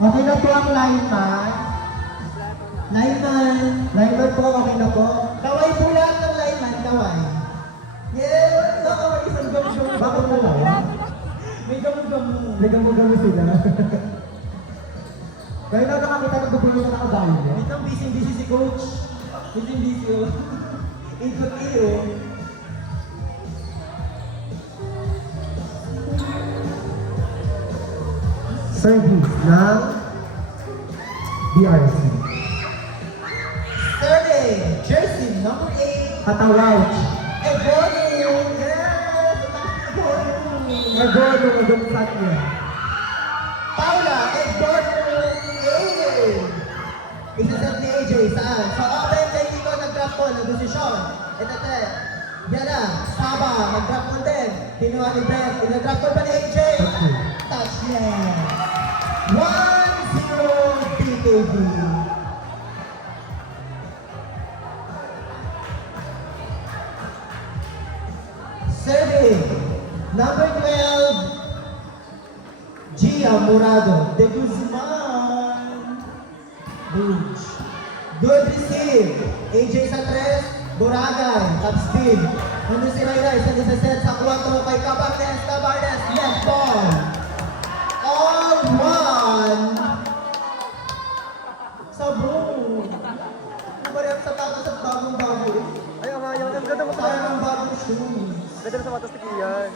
Okay na po ang lineman. Lineman po, okay na po. Kaway po lahat ng lineman, kaway. Yes! Kaway, isang gam-gam. Bakit mo lang? May gam-gam. May gam-gam sila. Kaya na nakakita ng gubulo na nakagaling niya. Itong busy-busy si coach. Busy-busy oh. Ikot iyo. Service ng BRC. Serving, jersey number 8. Katawaj. Ebono. Yes! Ebono, magumsat niya. Paula, Ebono. Isa-set ni AJ, saan? Sa open, kay Nico nag-drop ball, nag-desisyon. Ito, yan na, Saba, nag-drop ball din. Kinuha ni Brett, nag-drop ball pa ni AJ. Touchdown. 1-0 BKB. Serving, number 12, Gia Murado de Guzman. Booch. Good receive. AJ Santres, Boragay, top speed. Nandun si Rayray, sa set sa 4 kay Cabarnes, left ball. All one. Sabong. Ano ba rin sa tatas at bagong bago? Ayaw nga, yung ganda mo sa Parang bagong shoes. ganda mo sa matas ni Kian.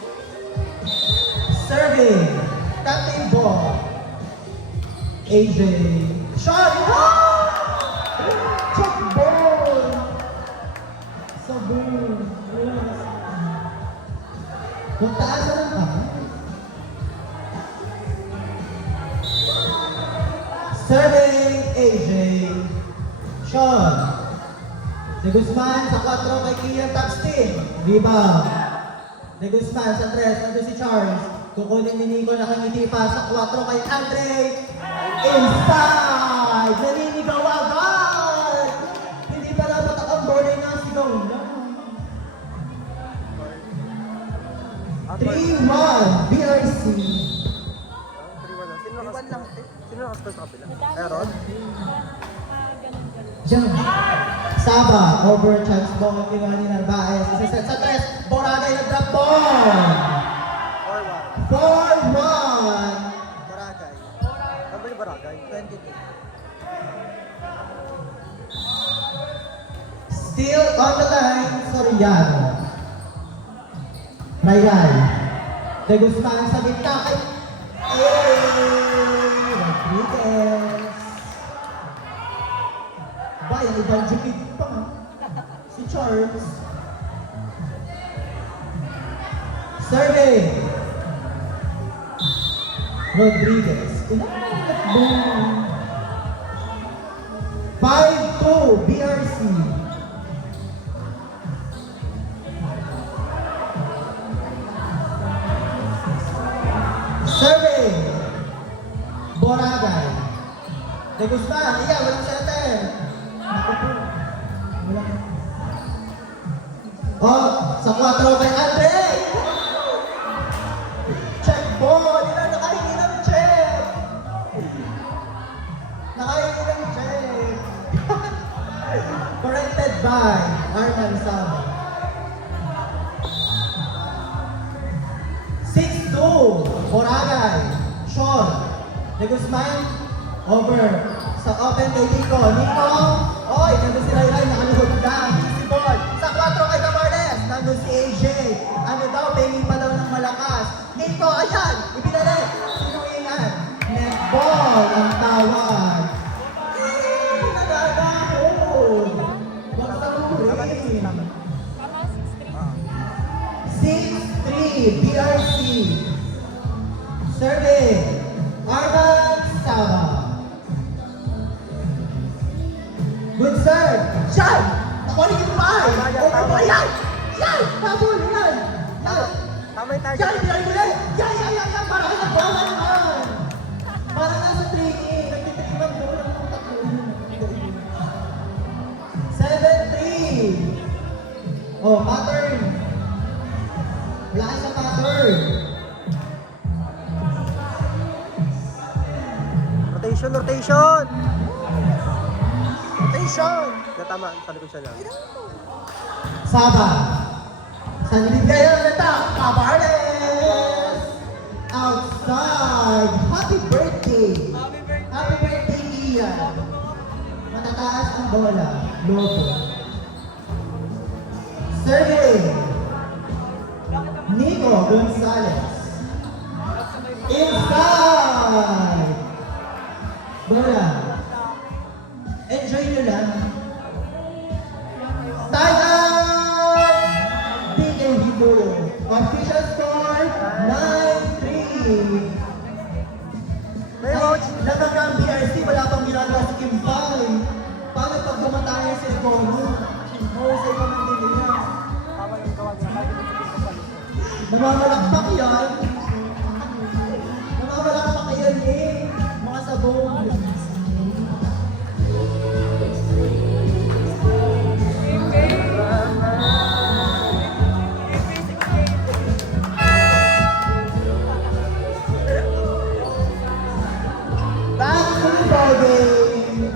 Serving. Tapping ball. AJ. Shot! Check ball! Sabong. Kung taas na lang ka. Serving AJ. Sean. De Guzman sa 4 kay Kian Tapstin. Rebound. De Guzman sa 3. Nandun si Charles. Kukunin ni Nico nakangiti pa sa 4 kay Andre. Inside! Naninigaw agad! Hindi pa dapat ang border na sigaw na. 3-1 BRC. 3-1 lang. Sino nakaspas sa kapila? Aaron? Diyan. Saba, over chance ball ng Tivani Narvaez. Isa-set sa 3. Boragay na drop ball. 4-1. Baragay. Ano ba yung Baragay? 22. Still on the line, Soriano. Rayray. De Guzman sa gitna kay Rodriguez. Ba, yung ibang jukid pa. Si Charles. Serving. Rodriguez. Boom. 5-2 BRC. Serving. Boragay. De Guzman. Iya, walang center. Naku po. Wala. Oh, sa 4 kay Andre. Check ball. Hindi na nakahingi ng check. Nakahingi ng check. Corrected by Arman Saba. 6-2. Boragay. Sean. De Guzman. Over. Sa open kay Nico. Nico. Oy, nandun si Rayray. Nakaluhod lang. Easy ball. Sa 4 kay Cabarnes. Nandun si AJ. Ano daw, pengi pa daw ng malakas. Nico, ayan. Ibinalik. Sinuingan. Netball ang tawag. Nagagahon. Huwag sa huli. 6-3 BRC. Serving. Arman Saba. Good serve. Shot! Nakunin yung bahay. Over ba? Yan! Yan! Habol! Yan! Yan! Tama yung target. Yan! Yan! Yan! Yan! Yan! Yan! Para ka nagbawa naman! Para nasa 3A. Nagtitribang doon ang putak ko. 7-3. Oh, pattern. Wala ka sa pattern. Rotation, rotation! Rotation! Natama, sa likod siya lang. Saba. San Miguel Neta, Cabarles! Outside! Happy birthday! Happy birthday, Ian! Matataas ang bola. Lobo. Serving. Nico Gonzalez. Inside! Bola. Enjoy nyo lang. Time out! Big and Hito. Official score, 9-3. May watch! Laban ng BRC, wala pang ginagawa si Kim Pao. Paano pag gumataya si Econo? Mahusay pa man din niya. Tama yung gawa niya. Namamalakpak yan. Namamalakpak yan eh. Mga sabong. Back to the ball game.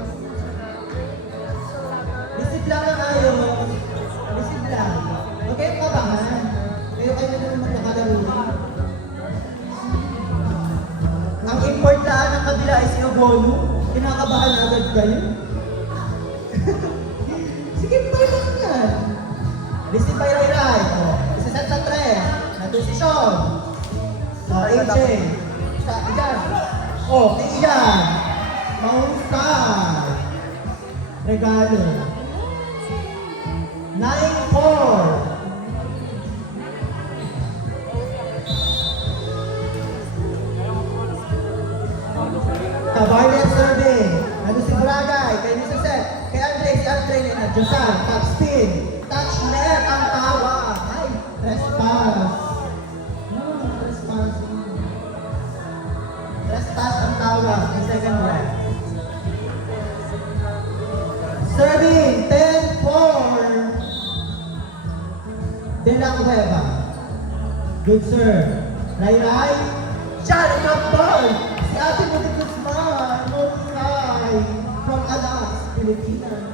Receive lang ang ayos. Receive lang. Huwag kayong kabahan. Kayo na naman magkakalaro. Ang import lang ng kabila ay si Obono. Kinakabahan agad kayo. Sige, tayo lang yan. Receive by Ray. Isaset sa 3. Nandun si Sean. AJ. Iyan. Kay Iyan. Mahusay. Regalo. 9-4. Cabarles serving. Ano si Bragay? Kay Nisaset. Kay Andre. Si Andre na nagdyasan. Top spin. Touch net ang tawa. Ay, trespass. No, trespass. Trespass ang tawa. Sa second round. Serving. 10-4. De La Cueva. Good serve. Ray. Diyan ang ball. Si Ate Muti Guzman. Mohusay. From Alas, Pilipinas.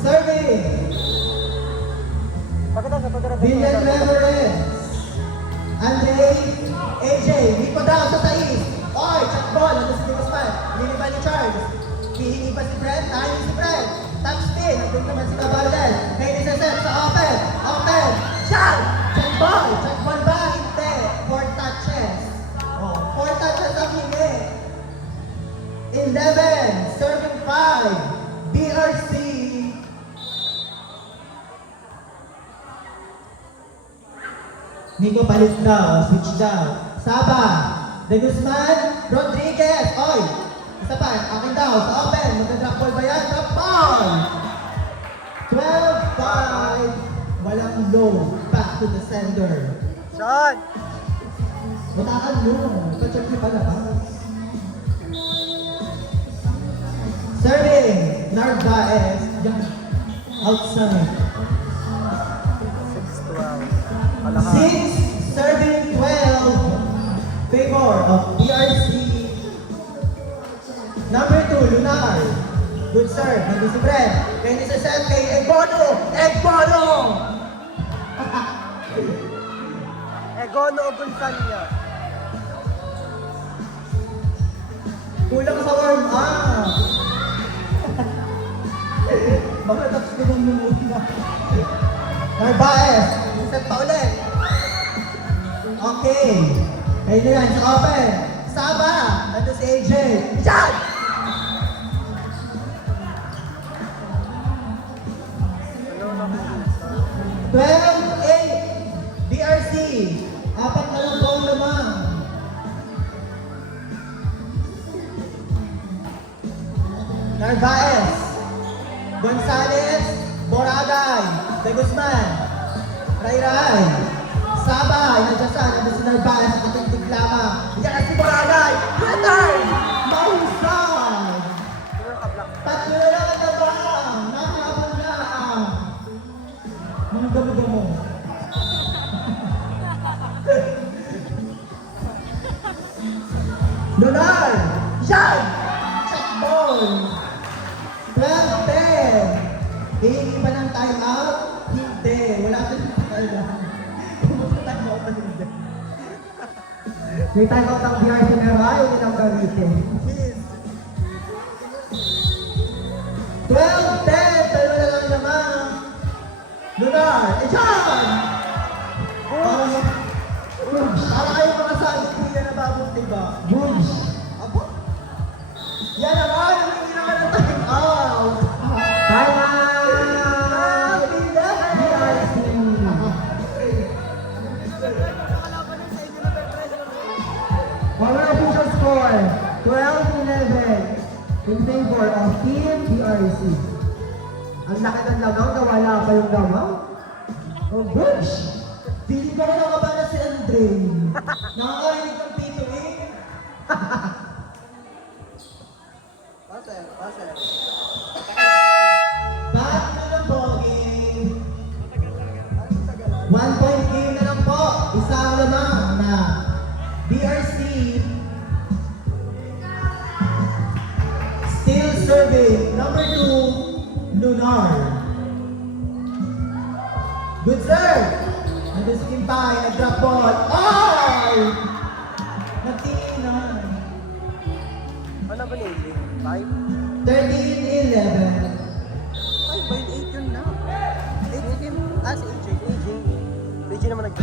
Serving. Villanueva Reds. Andre. AJ. Nico daw sa tais. Oy, check ball. Ano si Guzman? Lilipa ni Charles. Hihingi pa si Fred. Nahin si Fred. Top spin. Nandun naman si Cabarles. May nisaset sa open. Open. Shot! Check ball. Check ball ba? Hindi. 4 touches. 4 touches ang hini. 11. Serving 5. BRC. Nico palit daw. Switch daw. Saba. De Guzman. Rodriguez. Oy. Isa pa. Akin daw. Sa open. Magdadrop ball ba yan? Drop ball. 12-5. Walang low. Back to the sender. Sean! Butakan mo. Pacheck niyo pa labas. Serving. Narvaez. Yan. Outside. 6-12. Kalahati. 6. Serving 12. Favor of BRC. Number 2, Lunar. Good serve. Nandun si Fred. Kaya nisaset kay Egbono. Egbono! Egono o Gonzalez. Kulang sa warm-up. Baka tapos ko nang lumuna. Narvaez. Set pa ulit. Okay. Kayo na yan sa open. Saba. Nandun si AJ. Diyan! 12-8. BRC. 4 na lang ball naman. Narvaez. Gonzalez. Boragay. De Guzman. Ray. Sabay. Nadyasan. Nandun si Narvaez. Nakatintig lamang. Yan na si Boragay. Return! Mahusay! Tatlo na lang ang tabang. Nakakabang lang. Mga gamo-gamo. Lunar! Yan! Check ball! 12-10! Hihingi pa ng time out? Hindi. Wala ka ng time out. Pumunta time out pa hindi. May time out ang BRC pero ayaw nilang gamitin. 12-10! Tayo na lang naman. Lunar! Echan! Para kayo mga sabi, hindi na nababunti ba? Boom! Abo? Yan naman! Hindi naman ang time out! Time out! BRC! Our official score, 12-11 in favor of Team BRC. Ang laki ng lamang na wala pa yung lamang. Oh, gosh! Feeling ko na ba na si Andre? Nakakarinig ng Tito eh. Pasel, pasel. Back na lang po game. 1 point game na lang po. Isang lamang na BRC still serving. Number 2, Lunar. Good serve. Nandun si Kimpay, nag-drop ball. Ay! Nagtinan. Ano ba ni AJ? 5? 13-11. 5 by 8 yun na. 8 game. Ah, si AJ. AJ naman nag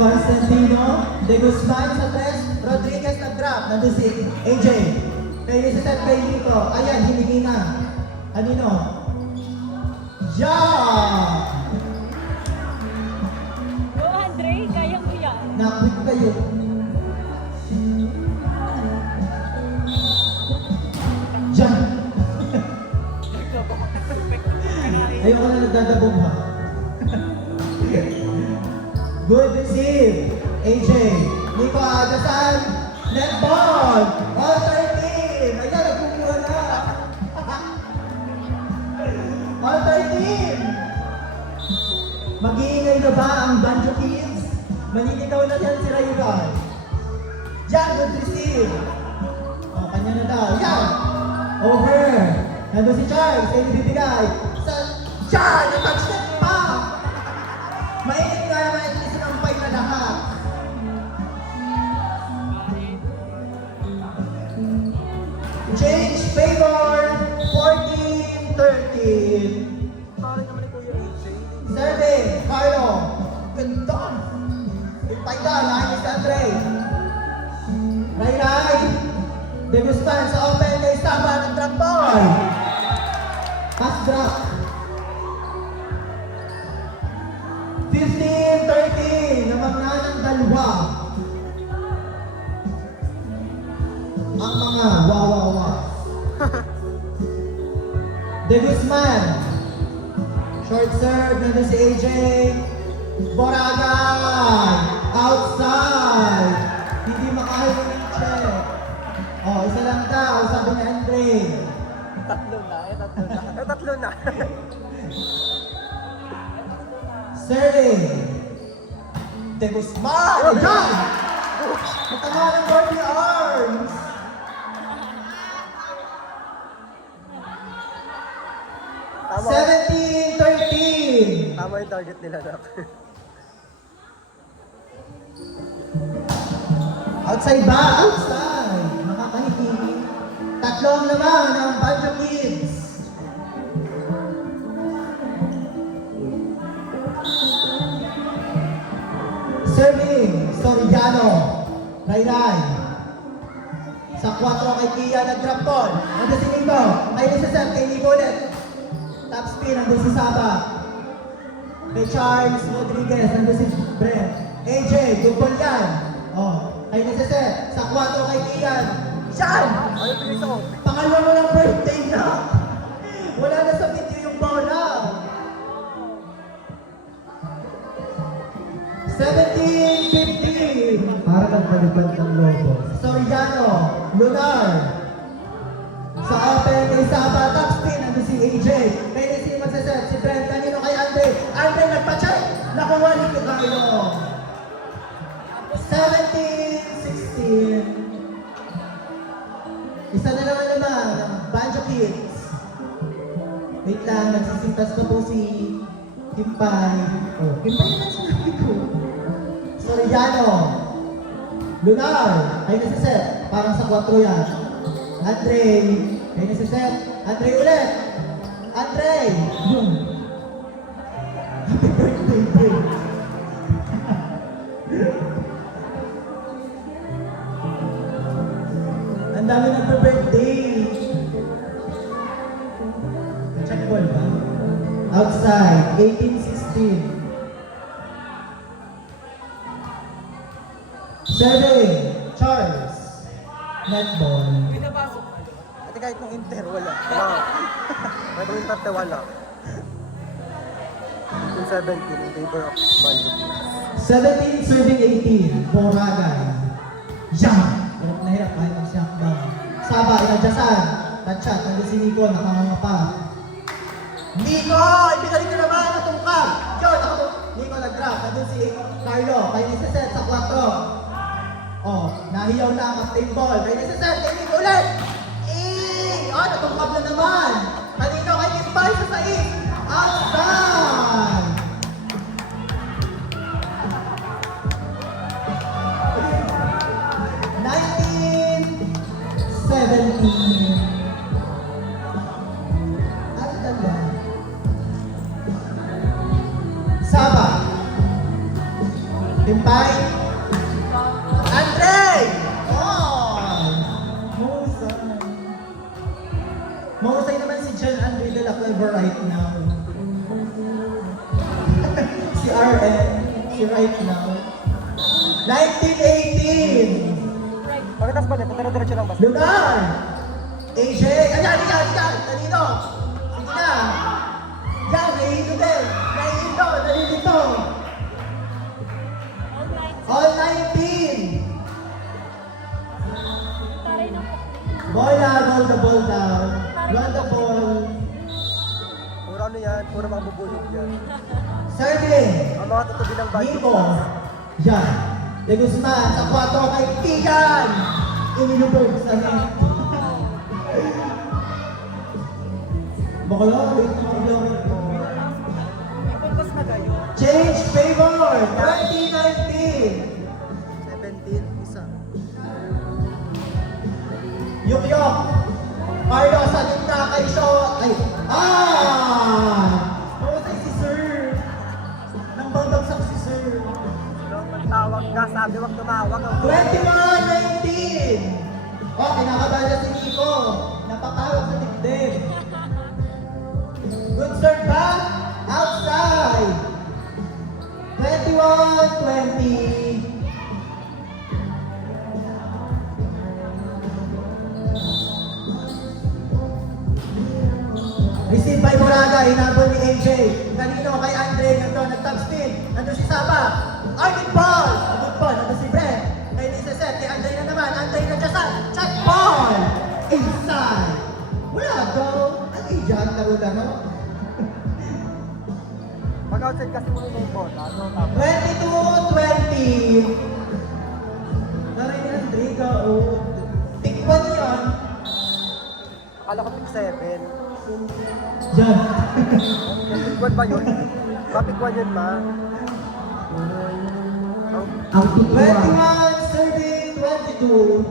Constantino, De Guzman sa test, Rodriguez nag-drop. Nandun si AJ. Kaya sa set kay Nico. Ayan, hinigi na. Anino? Yeah! Go, Andre, kaya mo yan. Nakwit kayo. Diyan! Ayoko na nagdadabog ha. Good receive. AJ. Nico Agasan. Net ball. All 13. Ayan, nagkukuha na. All 13. Mag-iingay na ba ang Banjo Kids? Maninigaw na yan si Rayugan. Yan, good receive. O, kanya na daw. Yan. Over. Nandun si Charles. Ay, bibigay. Sa Charles, yung touchdown pa. Mainit nga naman at least ng fight na lahat. Change favor. 14-13. Parang naman ni Kuya AJ. Serving, Carlo. Ganda. Ipay ka, nakanis Andre. Ray. De Guzman sa open kay Saba ng drop ball. Pass drop. 15-13. Namangna ng dalawa. Ang mga wawawa. De Guzman. Short serve, nandun si AJ. Boragay! Outside! Hindi makahiling yung check. Oh, isa lang daw, sabi ni Andre. Tatlo na. Tatlo na. Serving. De Guzman! Ayan! Matama ng Barbie Arms! Tama. 17-13. Tama yung target nila na. Outside ba? Outside! Makakahiling. Tatlong naman ng Banjo Kids. Serving, Soriano. Ray. Sa 4 kay Kia, nag-drop ball. Nandun si Nico. Kay Lisa kay Nico ulit. Top spin, nandun si Saba. Kay Charles Rodriguez, nandun si Brent. AJ, good ball yan. Oh, kay Lisa sa 4 kay Kian. Yan! Ano bilis ako? Pangalawa mo ng birthday na. Wala na sa video yung bola. 17-15. Para nagbalibad ng lobo. Soriano, Lunar. Sa open kay Saba, top spin, nandun si AJ. Kay si magsaset, si Brent, kanino kay Andre. Andre nagpa-check. Nakuha ni Carlo. 17-16. nagsisintas pa po si Kimpay. Oh, Kimpay na lang sinabi ko. Soriano. Lunar. Kayo na si Seth. Parang sa 4 yan. Andre. Kayo na si Seth. Andre ulit. Andre. Yun. Happy birthday, bro. Ang dami nagpa-birthday. Check ball ba? Outside, 18-16. 7, Charles. Netball. Ate kahit nung Inter, wala. Wow. Kahit nung Inter, wala. 17 in favor of Banjo. 17 serving 18. Boragay. Yan! Hirap na hirap kahit ang siyak ba. Saba, inadyasan. Tanchat, nandun si Nico, nakanganga pa. Nico! Ibigay ko naman, natungkap! Yun, Nico nag-drop. Nandun si Carlo, kayo ni Cesar sa 4. Oh, nahiyaw na ang captain ball. Kayo ni Cesar, kayo Nico ulit! Oh, natungkap na naman! Kanino kay Kimpay sa 6. Outside! Saba. Kimpay. Andre! Oh! Mahusay. Mahusay naman si John Andre de la Clever right now. Si RN. Si right now. 1918! Pagkatas ba nito, tira-diretso lang ba? Lugar! AJ! Ayan! Kanino? Sige na! Yan! Nahihito din! Nalilito! All 19! Taray ng Bola! Roll the ball down. Roll the ball. Puro ano yan, puro mga bubulog yan. Serving! Ang mga tutubi ng Banjo. Nico! Yan! De Guzman sa 4 kay Tigan! Inilubog sa net. Bakala, wait na mag-lawin ko. Pagpas na kayo. Change favor! 2019! 17, isa. Yukyok! Carlo sa gitna kay Shaw. Ay! Ah! Mahusay si Sir! Nang babagsak si Sir. Nung magtawag ka, sabi wag tumawag. 21-19! Oh, kinakabala si Nico. Napatawag sa dibdib. Good serve ba? Outside! 21-20. Receive by Moraga, hinabol ni AJ. Kanino kay Andre, nandun, nag-top spin. Nandun si Saba. Arcade ball! Good ball, nandun si Brent. Kay Lisa Set, kay Andre na naman. Andre na dyasan. Check ball! Inside! Wala daw. Ano yan? Karula no? Pag-outside kasi mo yung ball. Ano, tapos. 22-20. Naray ni Andre ka, oh. Tikwan yan. Akala ko pick 7. Yan. Pikwan ba yun? Papikwan yun, ma. Ang tikuan. 21 serving 22.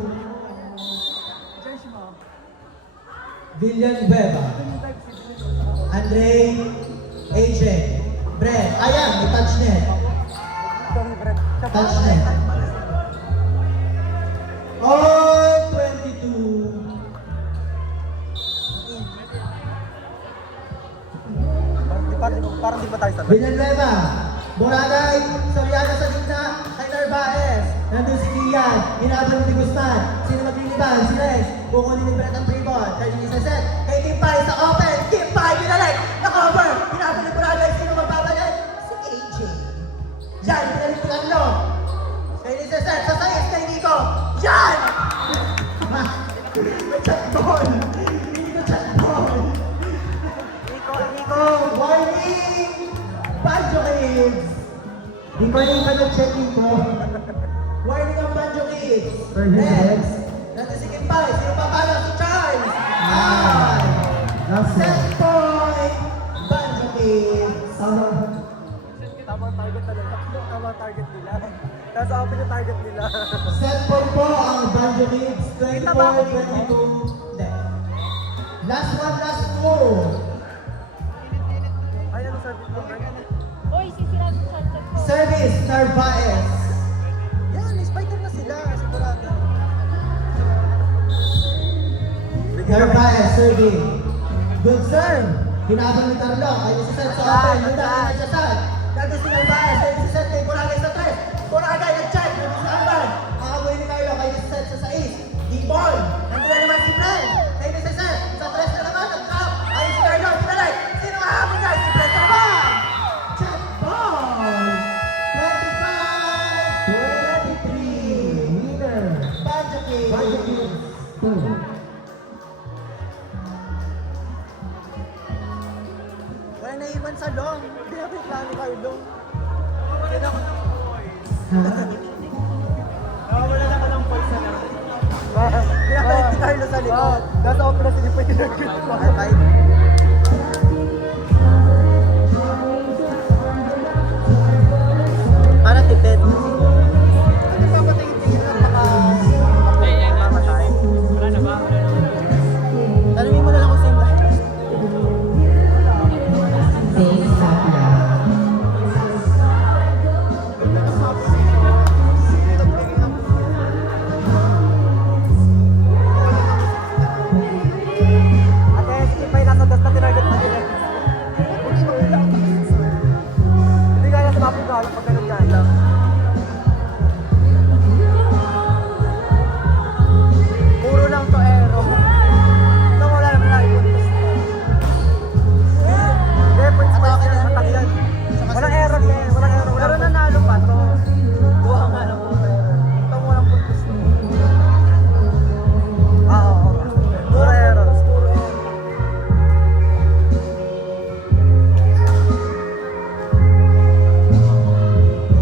Villanueva. Andre. AJ. Brent. Ayan, may touch net. Sorry, Brent. Touch net. All 22. Parang di ba tayo sabay? Villanueva. Boragay. Soriano sa gitna. Kay Narvaez. Nandun si Kian. Hinabol ni Guzman. Sino magliliban? Si Rex. Kukunin ni Brent ang tribon. Kay Lisa Set. Kay Kimpay sa open. Kimpay. Pinalik. Na-cover. Hinabol ni Boragay. Sino magbabalik? Si AJ. Yan. Pinalik ni Anlo. Kay Lisa Set. Sa sayas kay Nico. Yan! May chat ball. Hindi ko chat ball. Nico! Warning! Banjo Kids! Di ko yung check-in mo. Warning ang Banjo Kids! For his Next! Nandun si Kimpay! Sino pa pala? Si Charles! Ah! Last Set one. point! target talaga. Tama target nila. Nasa open yung target nila. Set point po ang Banjo Kids, 24-22. Hindi. Last one, last two. Ay, ano sabi ko? Uy, sisirap sa chat ko. Service, Narvaez. Yan, spiker na sila. Sigurado. Narvaez, serving. Good serve. Binabang ni Tarlo. Ay, si Set sa open. Handa na siya Set. Dati si Narvaez. Ay, si Set kay Boracay sa 3. Boracay nag-check. Dati si Amban. Makaboy ni Carlo. Kay si Set sa 6. Deep ball. Nandun na naman si Fred. Kay si Set. Sa 3 na naman. Nag-trap. Ay, si Carlo. Pinalay. Sino mahabol niya? Si Fred na naman. Check ball. 25-23. Winner. Banjo Kids. Banjo Kids 2. Wala naiwan sa long. Pinapit lang ni Carlo. Wala na ka ng points na lang. Pinapit ni Carlo sa likod. Nasa open na sila pwede nag-shoot. Bye. Para tipid. Ano ba patingin-tingin lang baka mamatay? Wala na ba? Wala na ba? Tanungin mo na lang kung same line. Thanks, Tapia. Ate, sige pa yung nasa das na tinarget na nila. Hindi kaya sa mapong gano'n pag ganun nga lang. Puro lang to aero. Ito wala naman na ipuntos. Hindi, points pa yan. Matanggal. Walang error yan. Walang error. Pero nanalo pa to. Buha nga lang po. Ito walang puntos. Oo. Puro error. Puro error.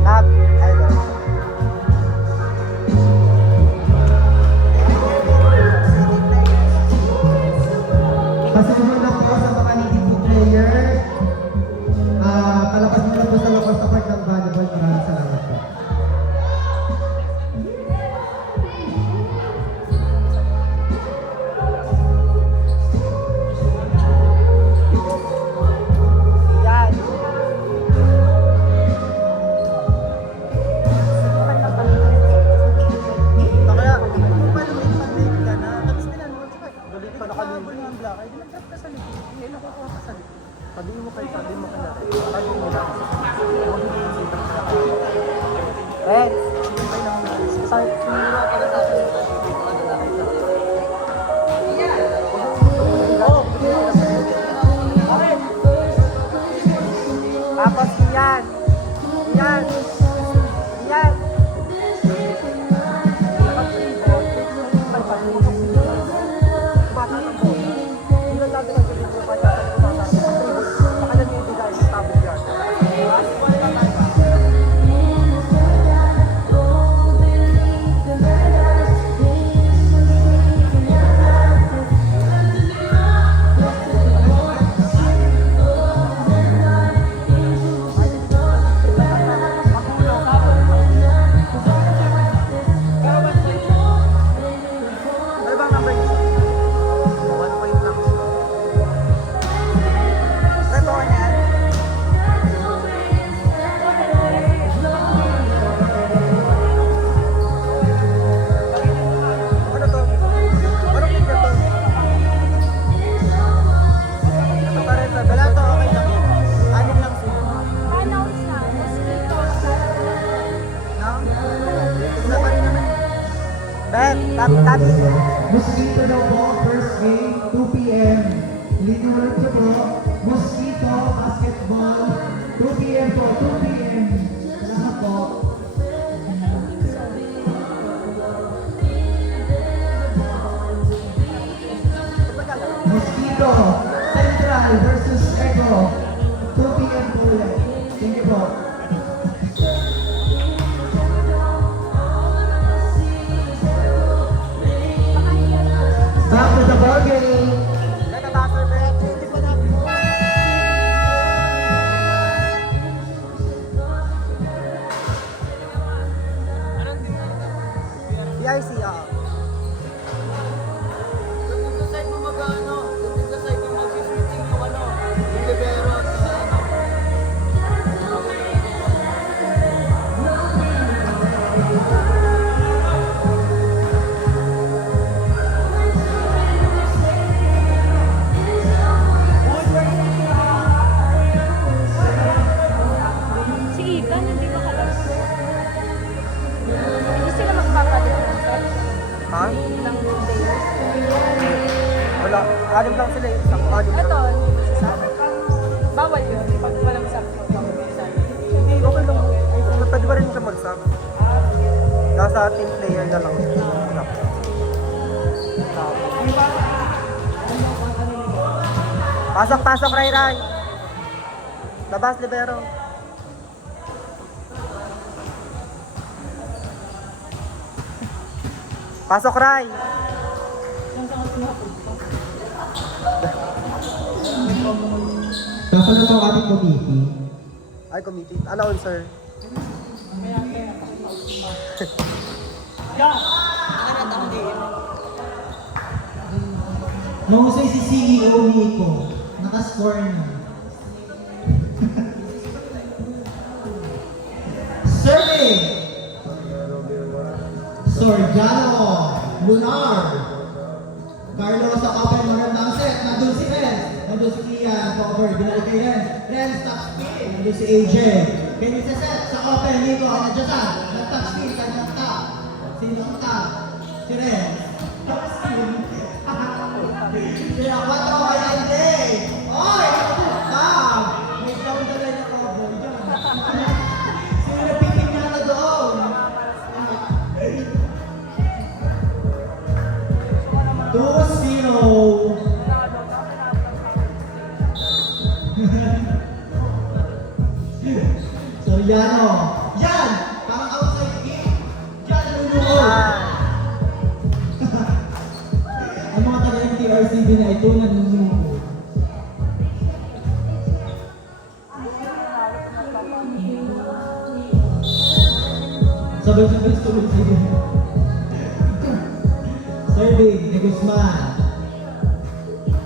Tap. Idol. Pasunod na po sa mga native player. Palapas nyo po sa lokal sa part ng volleyball. Maraming salamat po. Yan. Kaya, paano may mag-make ka na? Tapos tinanong, galit pa nakahabol ng black. Ay, dinagdag ka sa likod. Hindi, nakukuha ka sa likod. Sabihin mo kayo, sabihin mo ka na. Sabihin mo lang. Huwag mo yung sintang sa akin. Red! Ay, sabi, sumuro ka na sa akin. Tapos yan. Yan. Yan. Ano bang number niyo? 1 point lang. Ito ko yan. Ano to? Anong pick na to? Ito pa rin sa wala to, okay lang yun. Anim lang sila. Announce na. Mosquito. No? Wala pa rin naman. Ben, tabi. Mosquito daw po, first game, 2 p.m. Linulat ko po, Mosquito Basketball, 2 p.m. po, 2 p.m. Salamat po. Mosquito Central versus Echo, 2 p.m. po ulit. Thank you po. Back to the ball game. Let the buzzer break. Hindi pa na. PRC, Sa side mo mag-ano, sa side mo mag-switching yung ano, yung libero sa ano. Si Ethan, hindi ba kalas? Hindi sila magpapalit ng set Ha? ng players. Wala. Anim lang sila eh. Sakto anim lang. Ito, sa bawal yun. Pag walang sakto, bawal yung set. Hindi, okay lang. Pwede ba rin siya mag-sub? Nasa team player na lang. Pasok, pasok, Ray Ray. Labas, libero. Pasok, Ray. Kapag ito ang ating committee, Ay, committee. Announcer. mahusay si CEO Nico. Nakascore na. Survey! Soriano, Lunar, Carlos sa open, magandang set. Nandun si Renz, nandun si Kian, cover, binalik kay Renz. Renz, top spin, nandun si AJ. Ganyan sa set, sa open, Nico, nandiyan sa, nag-top spin, kanyang top. Sino ang top? Si Renz. Top spin. Sila, 4 kay Andy. Oy! Ah! May down the line na cover dyan. Sino napitin nga na doon? 2-0. Soriano. Yan! Parang outside game. Yan, luluhod. Ang mga taga-MTRCB na ito nanunungkot. Sabay-sabay tuloy-tuloy. Serving ni Guzman.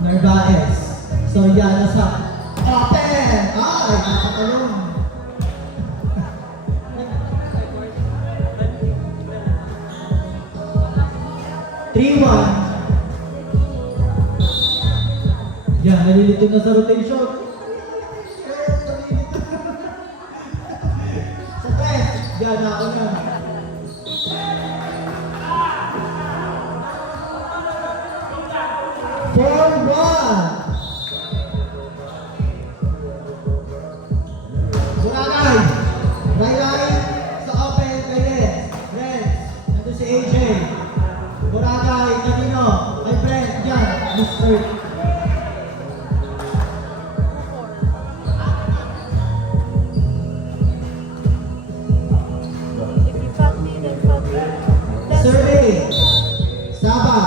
Narvaez. Soriano sa open! Ay! Nakatalong. Three-one. Yan, nalilito na sa rotation. Sa press. Yan, ako na. Four-one. Boracay. Ray-Ray sa open kay Renz. Renz. Nandun si AJ. Boracay. Kanino? Kay Brent. Yan. Mr. If you fuck me, then fuck me. That's Survey. Saba.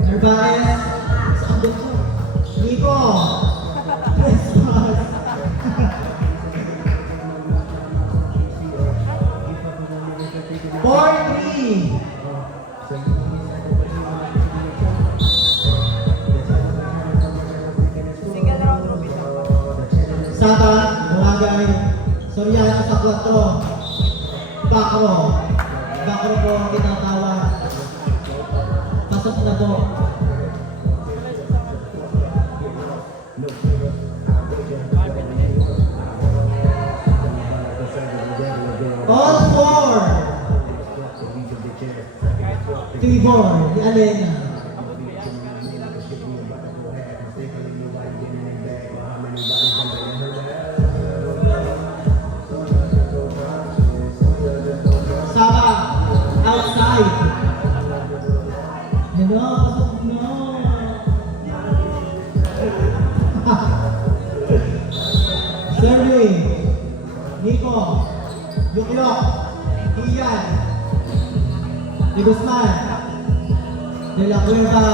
Narvaez. Saan doon to? Nico. Christmas. 4-3. Single round robin lang. Saba. Boracay. Soriano sa 4. Bakro. Bakro po ang tinatawag. Pasok na po. All four. Tibor, di Alena. Saba, outside. Hello, pasok na. Survey. Nico. Yukyok. Ian. De Guzman. De La Cueva.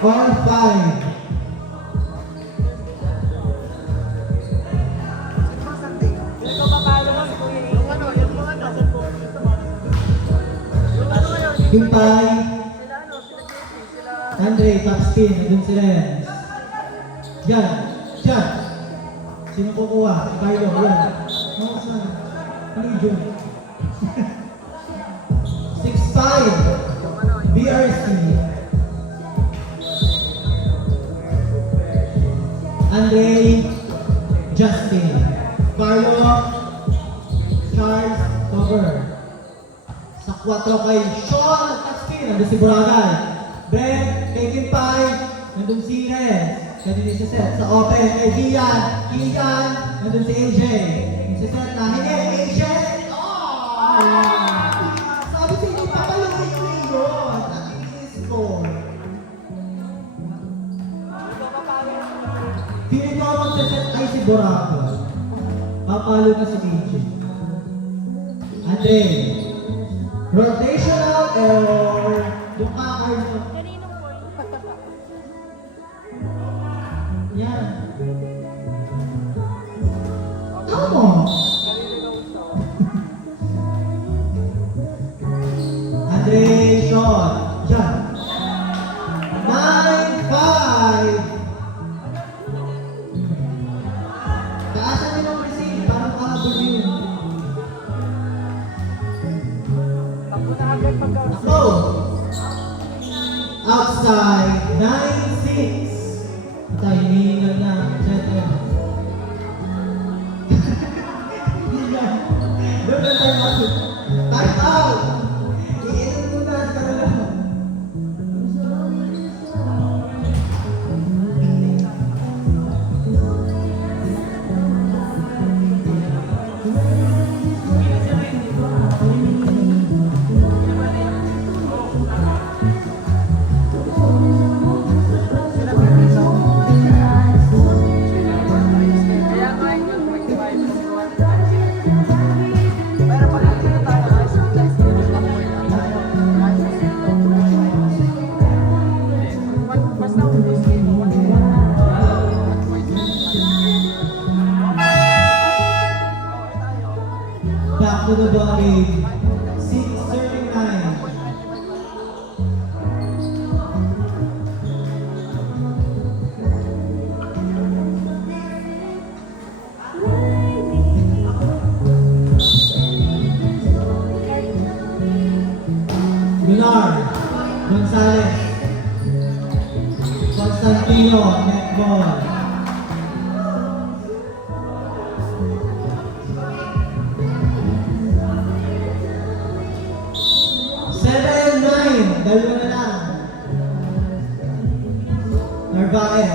All five. Kimpay, Sila ano, sila JP, sila... Andre, top spin, nandun sila yan. Yan, yan. Sino kukuha? Carlo, yan. Ano sa? Ano yun? 6'5", BRC. Andre, Justin. Carlo, Charles, cover. Sa 4 kay Sean, top spin, nandun si Boragay. Brent, kay Kimpay, nandun si Renz. Kanina si Seth sa open kay Kian. Kian, nandun si AJ. Yung si Seth na, hindi, AJ! Oh! Sabi sa inyo, papaluin ko yun. At i-score. Feeling ko ang magsaset ay si Boraco. Papalo na si AJ. Andre, rotational or yung kakar mo? Kaninong point? Yan. Tama. Andre, shot. Yan. 9-5. Taasan nyo ng receive para makahabol yun. Takbo na agad pagka... Go! Outside, 9-6. Patay, hinihingal na. Center. Doon na time out. Time out! Iinom mo na sa kanila. Kaya nga yun, 25. Pero pag dito tayo, guys, guys, dito lang po yun. Basta kung this game, 1 point. Back to the ball game. 6:39. Lunar, Gonzalez, Constantino, net ball. Seven, nine, dalawa na lang. Narvaez.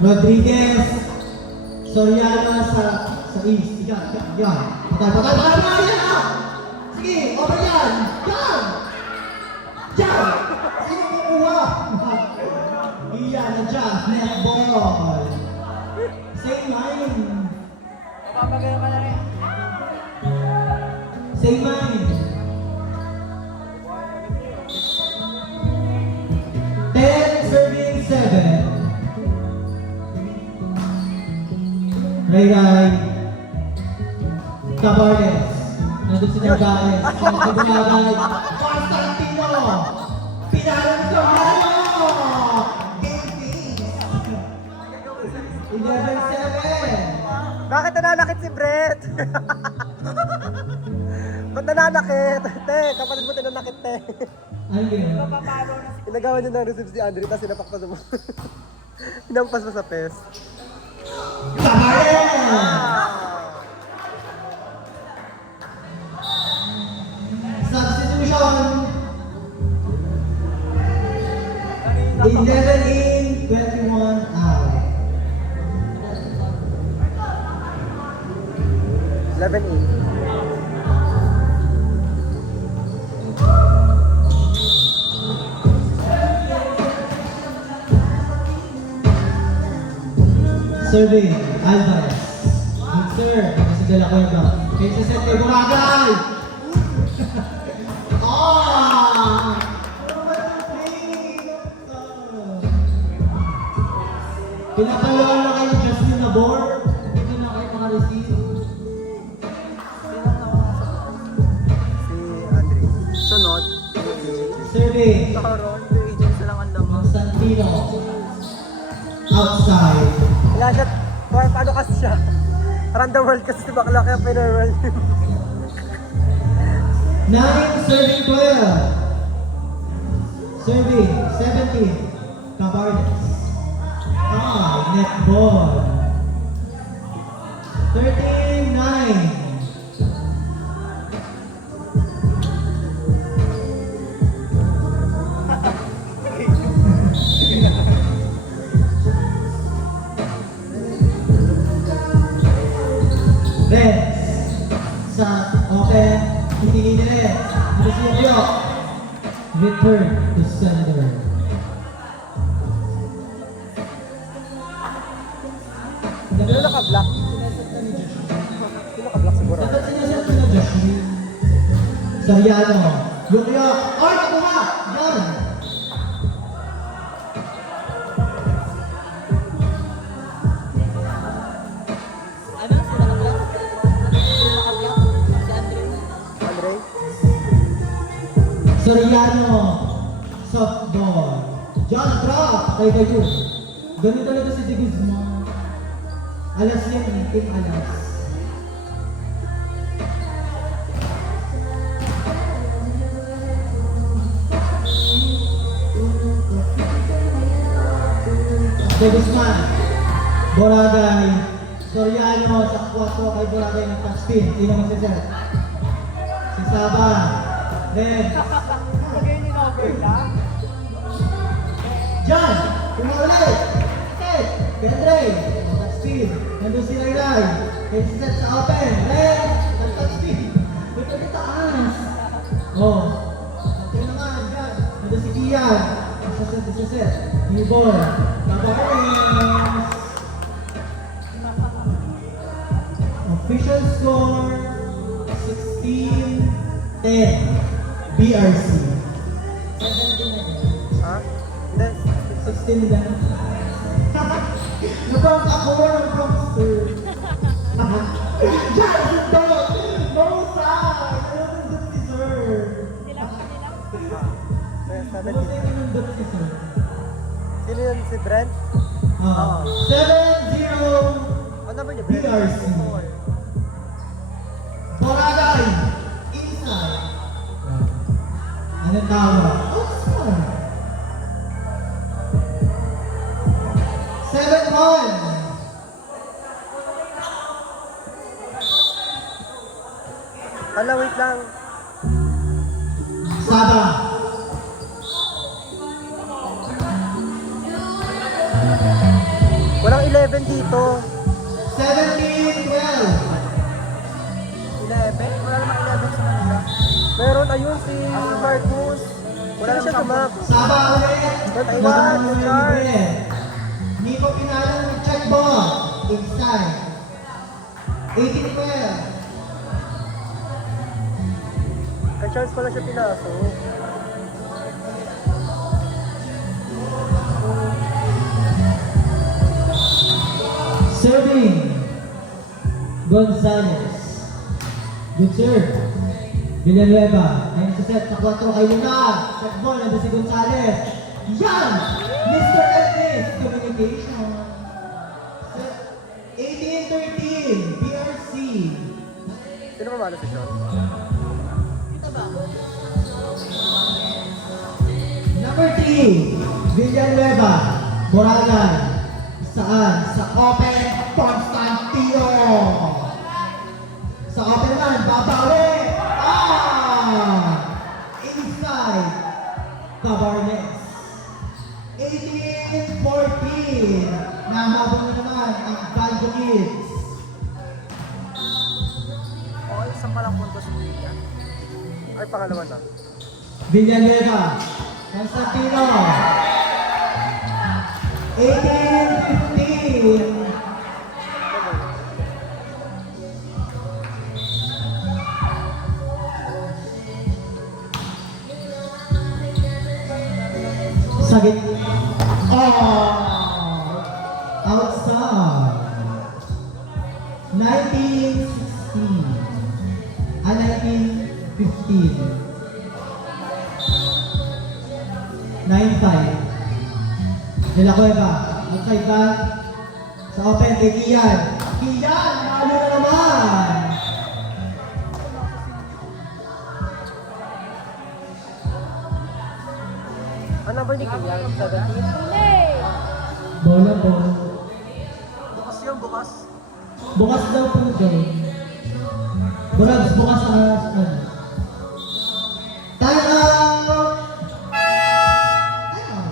Rodriguez, Soriano sa east. Yan, yan, yan. Patay, yan na! Sige, over yan! Yan! Yan! Sino kukuha? Iyan, adjust, net ball. Same line. Papapagayo ka na rin. Same line. 10, serving 7. Ray. Cabarnes. Nandun si Narvaez. Kabunagay. Constantino. Pinalan ko. Ano? Game 11-7. Bakit nananakit si Brett? Ba't nananakit? Te, kapatid mo tinanakit, te. Ano yun? Inagawa niya ng receive si Andre, tapos sinapakpan mo. Hinampas mo sa pes. Cabarnes. Substitution. 11 in, 21 out. 11 in. Serving, Alvarez. Good sir, kasi De La Cueva. Kaya sa set kay Boragay. Ah! Pinapalawan na kayo Justin Nabor. Hindi na kayo makareceive. Serving. Nakaroon, yung agency lang ang laman. Constantino. Outside. Wala siya, paano kasi siya? Around the world kasi si bakla kaya pinarworld yun. 9, serving 12. Serving 17. Cabardes. Net ball. 13-9. Reds sa open, hitingin ni Reds. Dito si Yokyo. Return to sender. Sino naka-block? Sino naka-block siguro? Dapat sinasabi na Joshua. Sariano. Yokyo. Oy, nakuha! Yan! Ano? Sino naka-block? Sino naka-block? Si Andre. Andre? Soriano, softball. John drop kay Gayu. Ganun talaga si De Guzman. Alas yan eh, team alas. De Guzman, Boragay, Soriano sa 4 kay Boragay ng touch spin. Sino magsiset? Si Saba. Reds. Bagay ni Nover lang. Diyan! Kumaulit! Set! Gendre! Touch speed! Nandun si Laylay! Kaya set sa open! Red! Touch speed! May pagkataas! Oh! Okay naman! Diyan! Nandun si Kian! Isa set! Newborn! Kabares! Official score 16-10 BRC. Ha? Hindi. 16 lang. Naprank ako ng prankster. Just don't! No side! Ano nandun si sir? Ano sa'yo nandun si sir? Sino yun? Si Brent? 7-0 Ano number niya? Brent? BRC. Boragay! Inside. Anong tawag? Outside. 7-1. Hala, wait lang. Saba. Walang 11 dito. 17-12. 11? Wala namang 11 sa kanila. Meron, ayun, si Marcus. Wala na siya sumab. Saba ulit. Taiwan, Charles. Nico Pinalo with check ball. Inside. 18-12. Kay Charles pala siya pinasok. Serving. Gonzalez. Good serve. Villanueva. Ayun sa set. Sa 4 kay Lunar. Check ball. Nandun si Gonzalez. Yan! Mr. Elvis. Communication. 18-13. PRC. Sino mamalo si Sean? Number 3. Villanueva. Boragay. Saan? Sa open. Constantino. Sa open man. Babawi. Inside. Cabarnes. 18-14. Nahabang na naman ang Banjo Kids. Okay, isang palang punto si William. Ay, pangalawa na. Villanueva. Constantino. 18-15. Sagit. Outside. 19-16. 19-15. 9-5. De La Cueva. Outside back. Sa open kay Kian. Kian! Nalo na naman! Ano number ni Kian? 17? Bola po. Bukas yun, bukas. Bukas daw po dyan. Bukas sa ano. Time out!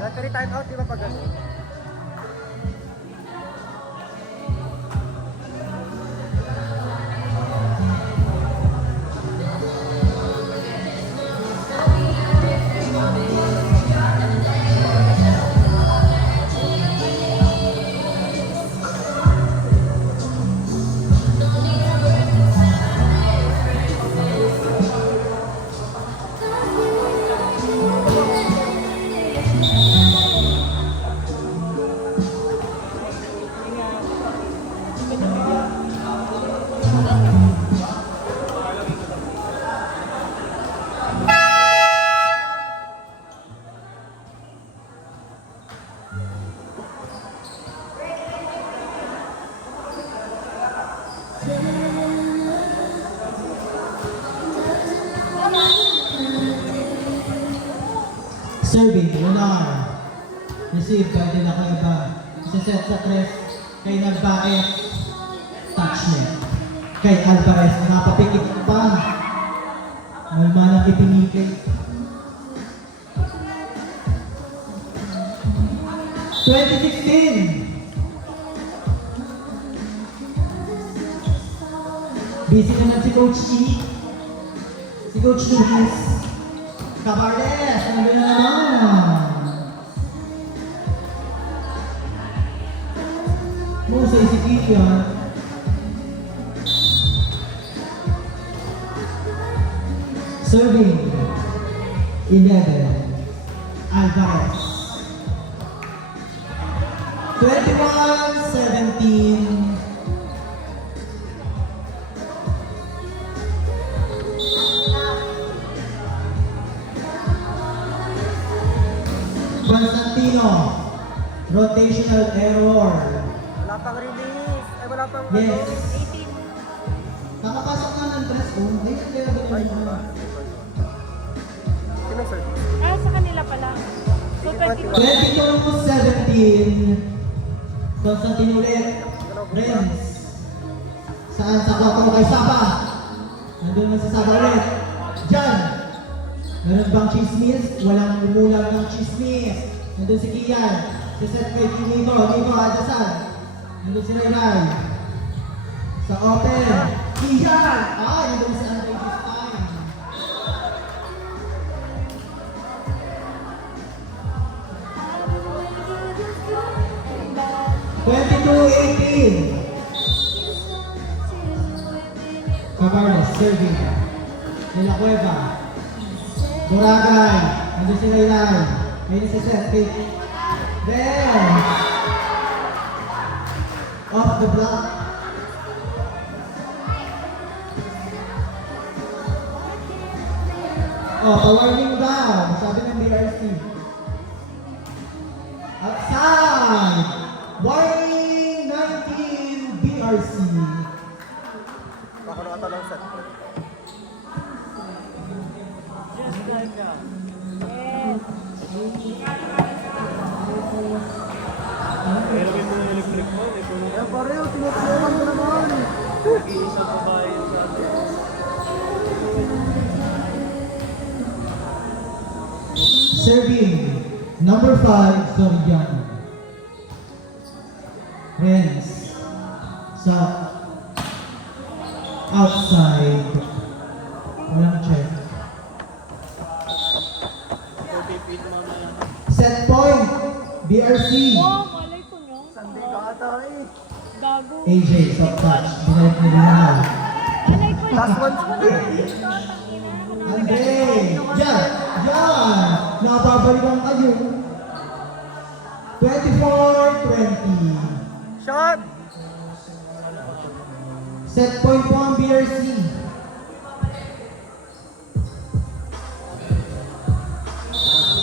Referee time out, di ba pag ano? Serving, Lunar. Receive by De La Cueva. Isa-set sa tres. Kay Nagbaes. Touch net. Kay Alvarez. Napapikit pa. Malmanang ipinigil. 2016. Busy naman si Coach E. Si Coach Luis. Cabarles, nandun na naman. Musay si Kian. Serving. 11. Alvarez. 21-17. Constantino. Rotational error. Wala pang release. Ay, wala pang Yes. ano. Nakapasok na ng dress room. Ayun, kaya ba Ay, yun? sino sir? Sa kanila pala. So, 22. 22-17. Constantino ulit. Renz. Saan? Sa kwako kay Saba. Nandun na si Saba ulit. Diyan. Meron bang chismis? Walang umulang ng chismis. Nandun si Kian. Si Seth kay Nico. Nico, Adasan. Nandun si Ray. Sa open. Kian! Nandun si Andre this time. Cabarles, serving. De La Cueva. Boracay. Nandun si Laylay. Ayun si Seth. Then, off the block. Pa-warning daw. Sabi ng BRC. Outside. Warning 19 BRC. Baka nakatalong set. Eh, pareho, tinutulungan mo naman. Serving. Number 5, Soriano. Renz. Sa outside. Walang check. Set point. BRC. Oh, malay ko nyo. Sunday ka ata eh. Gago. AJ, soft touch. Binalik na rin na. Malay ko Last yun. one. Ako naman dito. Tangina. Andre. Diyan. Diyan. Napabalikan kayo. 24-20. Shot! Set point po ang BRC.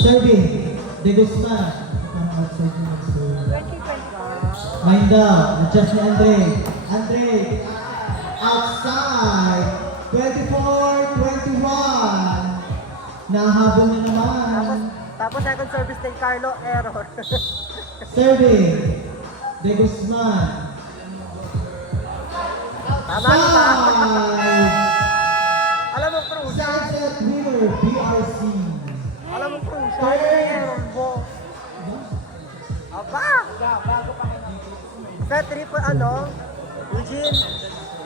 Serving. De Guzman. Parang outside na outside. 2020. Mind out. Adjust ni Andre. Andre. Outside. 24-21. Nahabol na naman. Tapos second service kay Carlo, error. Serving. De Guzman. Tama ba? Five. Alam mo, Cruz. Second set winner, BRC. Alam mo, Cruz. Error mo. Aba! Set 3 po ano? Eugene.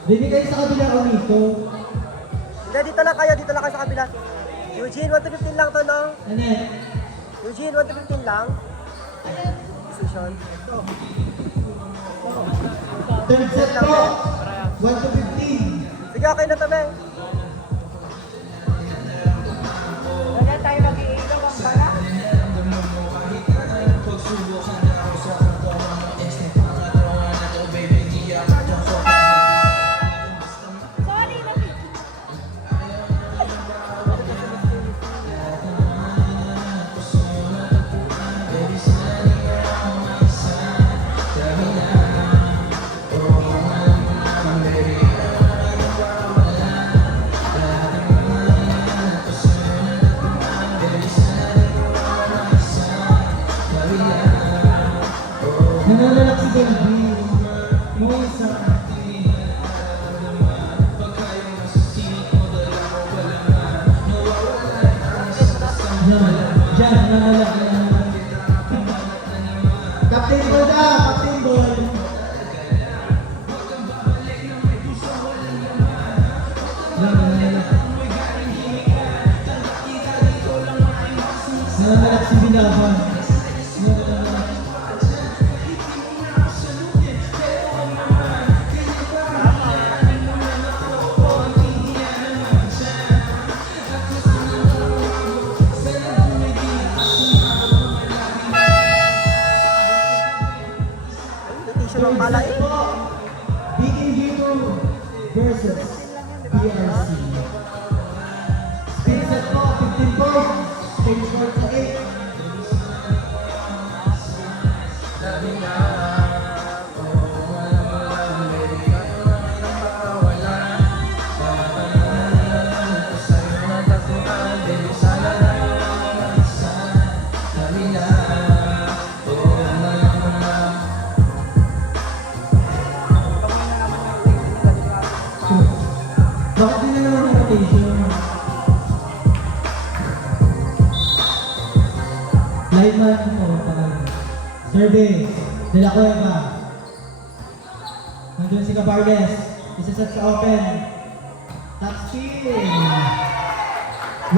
Binigay sa kabila o nito. Hindi, dito lang kayo sa kabila. Eugene, 1 to 15 lang to, no? Anet. Eugene, 1 to 15 lang. Decision. Third set po. 1 to 15. Sige, okay na to, Meng. Wala tayo mag-iigaw ang bara. Sorry, Lami. Nananalak si Galbi. Mo isa. Diyan, nananalak na. Captain Ball na, Captain Ball. Diyan, nananalak. Nananalak si Bilaban. Nananalak. Decision ang pala eh. BKG2 versus BRC. Spin set po, 15 points. Change court sa 8. Bakit din na naman ang rotation? Live man mo, parang. Survey, De La Cueva. Nandun si Cabarles. Isaset sa open. Top spin. 1-0.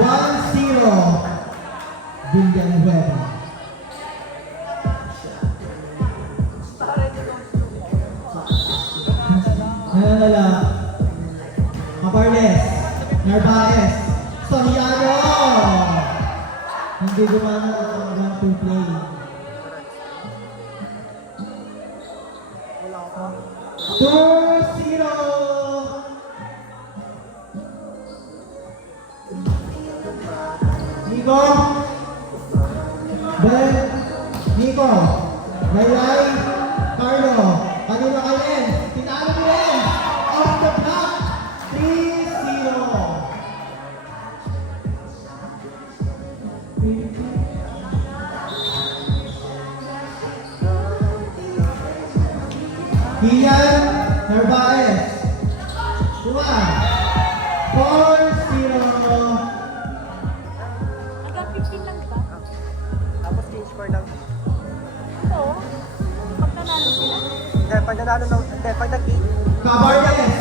Villanueva. Nananala. Cabarles. Narvaez. Soriano. Hindi gumana ang 1-2 play. Wala ko. 2-0. Nico. Ben. Nico. Laylay. Carlo. Kanina ka rin. Tinalo mo rin. Off the block. 3-0. Ian Narvaez. 4-0. Hanggang 15 lang, di ba? Tapos change score lang. Ito, pag nanalo sila. Hindi, pag nanalo ng... Hindi, pag nag-8. Cabarles.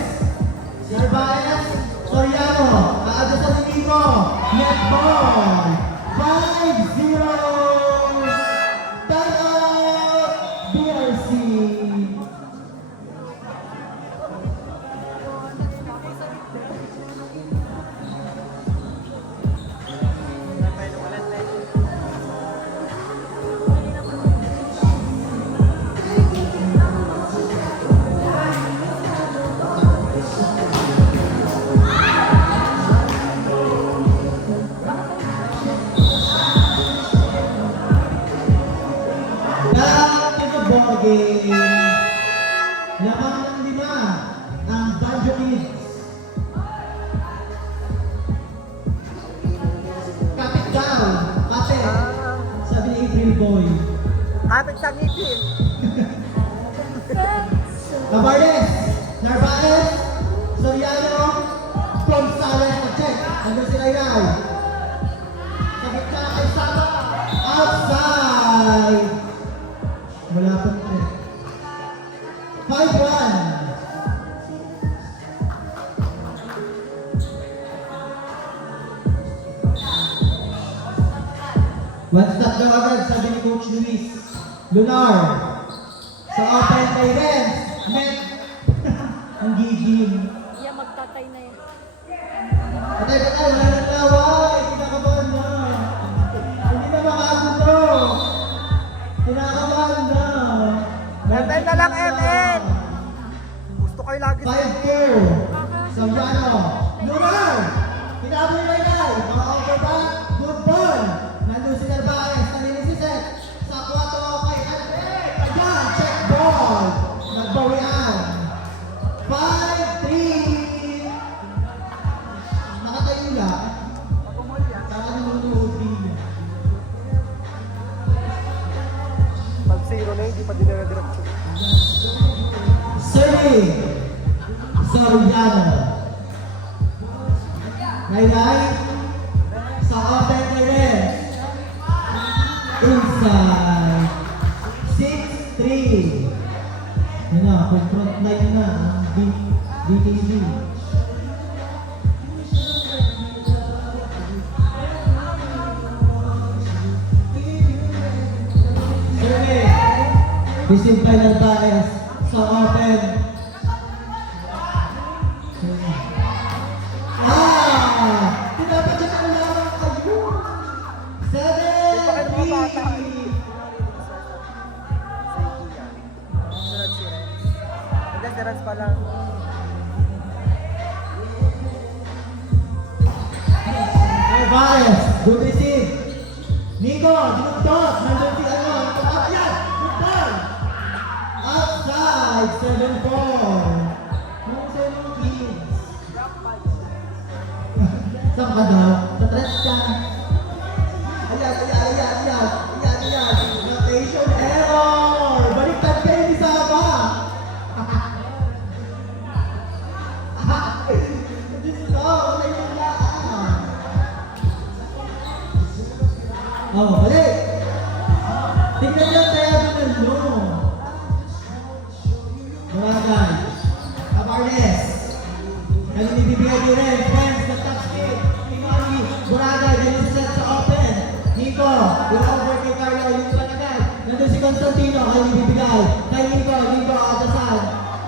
Narvaez. Soriano. Kaagad sa Nico. Net ball. 5-0. Time out. BRC. game. Lamang ng 5 ang Banjo Kids. Kapit daw, kapit. Sabi ni April Boy. Kapit sa ngipin. Cabardes, Narvaez, Soriano, Gonzales, check. Nandun si Rayray. Sa gitna kay Saba. Outside. Wala pang check. 5-1. One stop daw agad, sabi ni Coach Luis. Lunar. Sa open kay Renz. Net. Ang gigil. Yan, magtatay na yan. Patay, wala nang laway. Kinakabahan na. Hindi na makaguto. Kinakabahan na. MN na lang, MN. Gusto kayo lagi sa 5-2. Soriano. Lunar. Kinaboy na yan. Mga overback. Good ball. Nandun si Narvaez. Nandun si Seth. Sa 4 kay Andre. Ayan. Check ball. Nagbawian. 5-3. Nakatayo lang. Saka nanonood din. Pag 0 na, hindi pa dinadiretso. Serving. Soriano. Rayray. Sa open kay Renz. Inside. 6-3. Yan na, confront line na ang DTC. Serving. Visit final bias sa open. Dapat dyan ang lamang kayo. 7-3. Sunod si Renz. Hindi, si Renz pa lang. Narvaez, good receive. Nico, dinugtot. Nandun si ano. Ayan, good ball. Outside, 7-4. Nung sa yung kids. Saan ka daw? Sa tres ka. Ayan. Notation error. Baliktad kayo ni Saba. Diyos ko, wala yung laan. Oh, balik. Tingnan niyo ang diagonal nyo. Barangay. Cabardes. Kaya nibibigay ni Renz. Renz, nag-top speed. Imari, Boragay, ganyan sa set sa open. Nico, yung over kay Carlo, yung palagay. Nandun si Constantino, kaya nibibigay. Kay Nico, Adasan.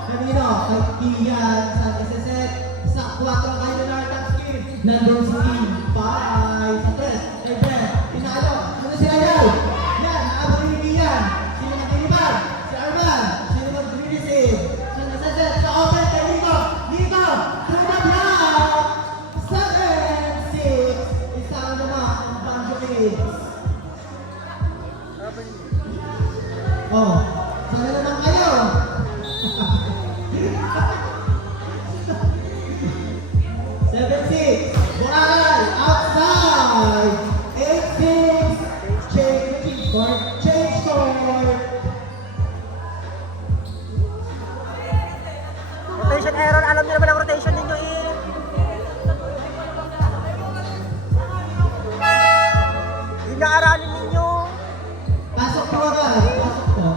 Kanino, kay Kian, sa set. Sa 4, kay Leonard top speed. Nandun si Kim, Pai, sa 3. Kay Brent, Pinalo. Nandun si Rayal. Yan, naabot ni Kian. Sino nagdilibar? Si Arman. Sino mag-receive? Sino sa set sa open kay Nico. Nico, through the block. 7-6. Isang naman ang Banjo Kids. Oh, sana naman kayo. 7-6. Boracay, outside. 8-6. Change court. Change court. Rotation error. Alam niyo naman ang rotation ninyo eh. Yun ang aralin ninyo. Pasok po agad. Pasok po.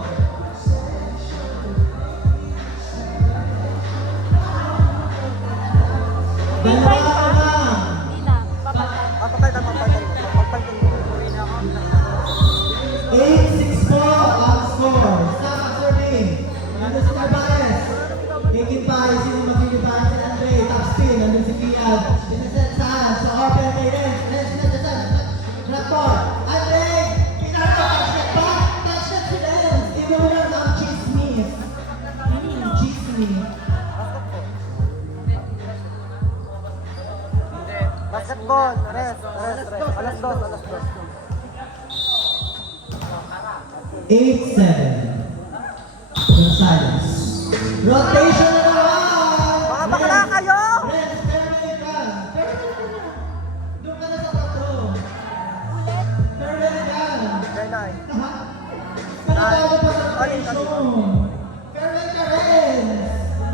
Dalawa ka lang. Hindi na, papatay. Papatay na papatay. Papatay mo. 8-6 po ang score. Stop ang serving. Nandun si Narvaez. Higit pa, sino magliliban si Andre. Top spin. Nandun si Kian. Isaset saan? Sa open kay Renz. Renz na dyan. Rapport. Andre! Pinaro! Touchdown ba? Touchdown si Renz. Inulan ang chismis. Chismis. Basketball. Rest. Alas dos. 8-7. Gonzalez. Rotation na naman! Mga bakla kayo! Renz, farewell ka! Farewell ka na! Doon ka na sa tatlo. Farewell ka! Renay. Ha? Panatalo pa sa Alin, rotation. Farewell ka, Renz!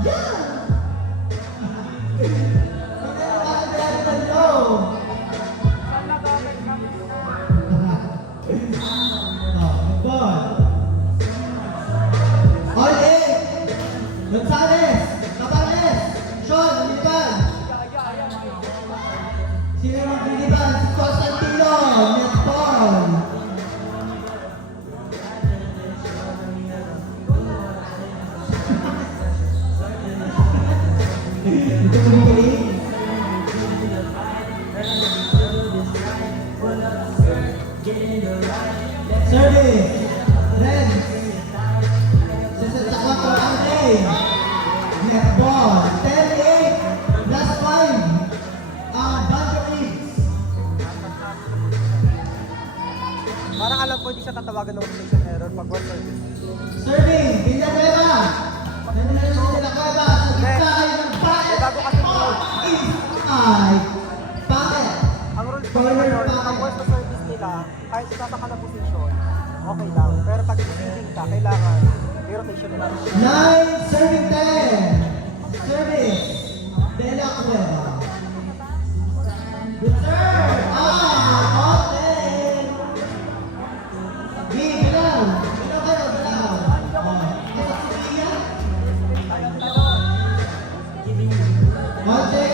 Yeah! Magkakaroon ka ng tatlo. Ball. All in. Gonzalez. Cabanes. Sean, Liliban. Sino yung Liliban? Si Constantino. Net ball. Ito mo yung Service. Renz. Sisat sa kwarto ang play. Net ball. 10-8. Last 5. Ang Banjo Eats. Parang alam ko hindi siya tatawagan ng rotation error pag one service. Serving. Villanueva. Nandito na si Villanueva. Sa gitna ay ng bakit. Bago kasi rule. Is ay bakit? Ang rule po Corner ngayon, pa. pag one service nila, kahit nasa ka na position, okay lang. Pero pag receiving ka, kailangan may rotation nila. 9. Serving 10. Service. De La Cueva. Good serve. Okay. Galaw. Galaw kayo, galaw. Pasok si Pia. Watching.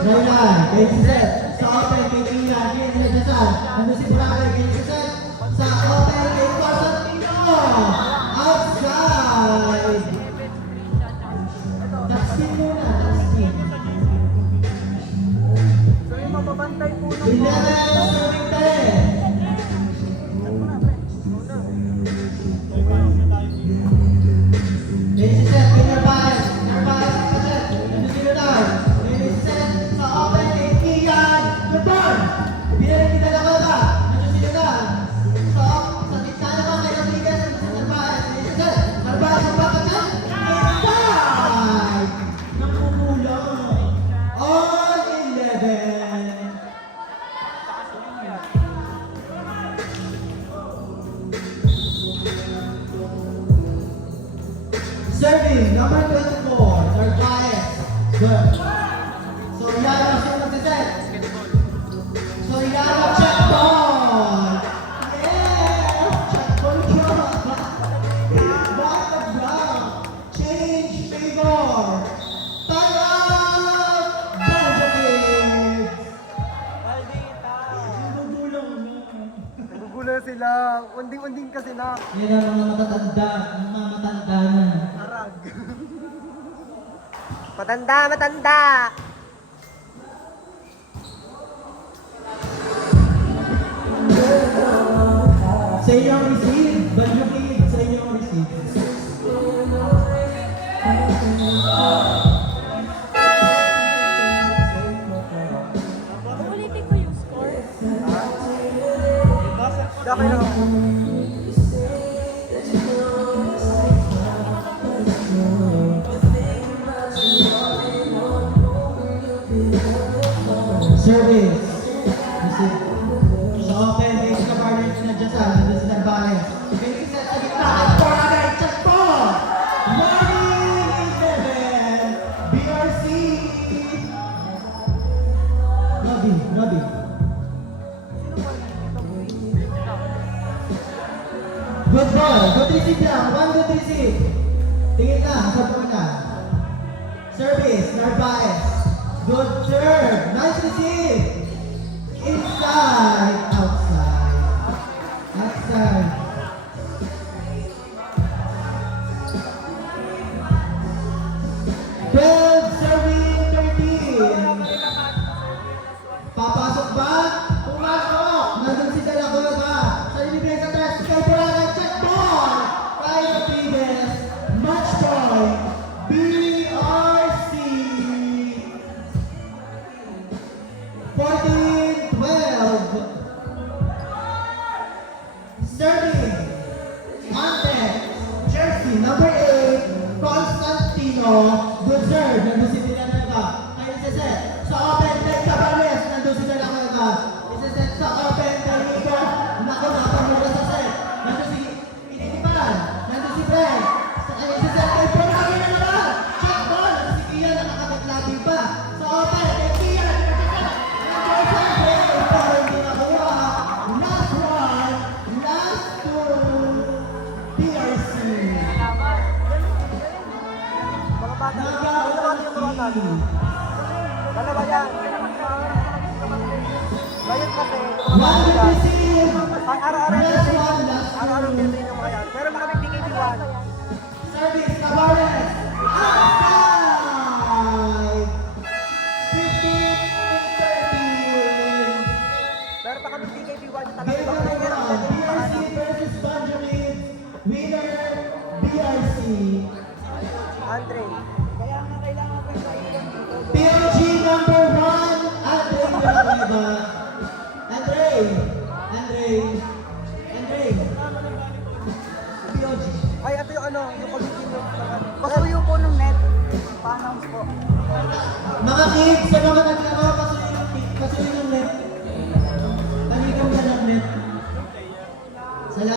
Raylan, kay Sisset. Sa open, kay Pia. Kay Nagdasal. Nandun si Braga, kay Sisset. Sa open, kay Constantino. Outside. Tapspin muna, tapspin. So yung mababantay po ng 11, serving 10. Kay Sisset, kay Narvaez. Narvaez, kay Sisset. Nandun si Lunar. Kay Sisset, sa open, kay Kian. Good ball. Pinalik kita lang ba? Nandun si Lunar. Sa gitna naman kay Rodriguez. Nandun si Narvaez. Kay Sisset. Narvaez, ang baka dyan. Inside. Namumulang. All 11. Serving, number 24, Narvaez. Good. Soriano, sino magsiset? Soriano, check ball! Yes! Check ball drop! Back of block! Change favor! Time out! Benjamin! nagugulo sila. Unding-unding kasi na. Yan ang mga matatanda, na. Arag. Matanda! Sa inyong receive, Banjo Kid, sa inyong receive. Ulitin ko yung score. Daki lang. Service. Receive. Sa open, may isa partners na dyan sa nandun si Narvaez. May isa sa gitna at Boragay, check po! Morning 11, BRC! Robbie. Good ball, good receive lang, one good receive. Tingin na, sa na. Service, Narvaez. Good serve, nice receive. Inside, outside. 12, serving 13. Papasok ba? Pumasok! Nandun si Dalagoga. Sa inibigay sa test, kay Boracay, check ball! Kay Rodriguez, match point. BRC. 14-12. kasi yung mga One bata will dyan, receive. ang araw-araw Last nila one, last araw-araw two. nila yung mga yan. Meron pa kami PKP1. Service, Cabares. Outside. 15-30. Meron pa kami PKP1 yung Game talagang number hirap na one, din yung BRC pangalan. versus Benjamin. Winner, BRC. Andre. PLG number one, Andre Villanueva. Andre. PLG. Ay, ito yung ano, yung committee mo. Pasuyo po nung net. Pa-announce po. Mga kids, sa mga